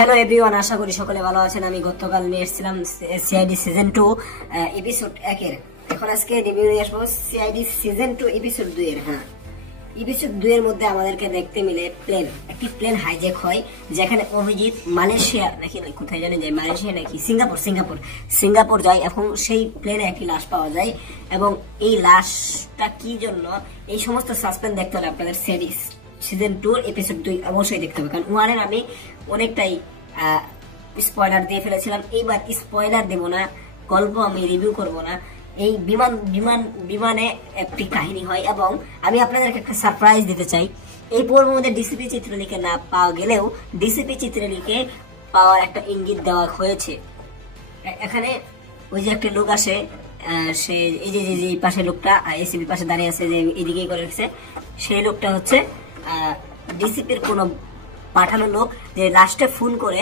Hello everyone, আশা করি সকলে ভালো আছেন। আমি গতকাল নিয়ে এসেছিলাম সিআইডি সিজন 2 এপিসোড 1 এর। এখন আজকে রিভিউ নিয়ে আসবো সিআইডি সিজন 2 এপিসোড 2 এর। হ্যাঁ, এপিসোড 2 এর মধ্যে আমাদেরকে দেখতে মিলে একটি প্লেন হাইজ্যাক হয়, যেখানে অভিজিৎ মালয়েশিয়া নাকি কোথায় জানেন যায়, মালয়েশিয়া নাকি সিঙ্গাপুর যায়। এখন সেই প্লেনে একটি লাশ পাওয়া যায়, এবং এই লাশটা কি জন্য, এই সমস্ত সাসপেন্স দেখতে হলে আপনাদের সিরিজ সিজন 2 এপিসোড 2 অবশ্যই দেখতে হবে, কারণ ওয়ানের আমি অনেকটাই স্পয়লার দিয়ে ফেলেছিলাম। এইবার স্পয়লার দেব না, গল্প আমি রিভিউ করব না। এই বিমানে একটি কাহিনী হয়, এবং আমি আপনাদেরকে একটা সারপ্রাইজ দিতে চাই। এই পর্বের মধ্যে ডিসিপি চিত্রলীকে না পাওয়া গেলেও ডিসিপি চিত্রলীকে পাওয়ার একটা ইঙ্গিত দেওয়া হয়েছে। এখানে ওই যে একটা লোক আসে, সে এই যে যে পাশে লোকটা এসিপি পাশে দাঁড়িয়ে আছে, যে এদিকেই করে রেখেছে, সেই লোকটা হচ্ছে ডিসিপির কোনো পাঠানো লোক, যে লাস্টে ফোন করে,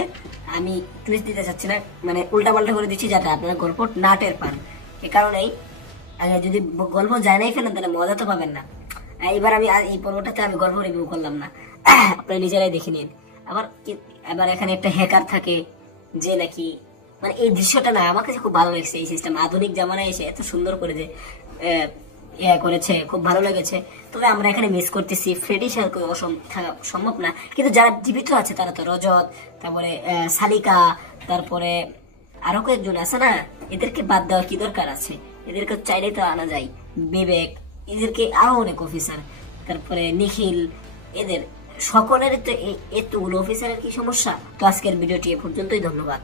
আমি টুইস্ট দিতে চাচ্ছি না, মানে উল্টাপাল্টা করে দিচ্ছি যাতে আপনারা গল্প না টের পান। এ কারণেই যদি গল্প যায় নাই ফেলেন তাহলে মজা তো পাবেন না। এবার আমি এই পর্বটাতে আমি গল্প রিভিউ করলাম না, আপনারা নিজেরাই দেখে নিন। আবার এখানে একটা হ্যাকার থাকে, যে নাকি মানে এই দৃশ্যটা না আমার কাছে খুব ভালো লেগেছে। এই সিস্টেম আধুনিক জামানায় এসে এত সুন্দর করে যে করেছে, খুব ভালো লেগেছে। তবে আমরা এখানে মিস করতেছি ফ্রেডি স্যারকে, থাকা সম্ভব না, কিন্তু যারা জীবিত আছে তারা তো রজত, তারপরে সালিকা, তারপরে আরো কয়েকজন আছে না, এদেরকে বাদ দেওয়ার কি দরকার আছে? এদেরকে চাইলেই তো আনা যায়। বিবেক, এদেরকে আরো অনেক অফিসার, তারপরে নিখিল, এদের সকলের তো এতগুলো অফিসারের কি সমস্যা? তো আজকের ভিডিওটি এ পর্যন্তই, ধন্যবাদ।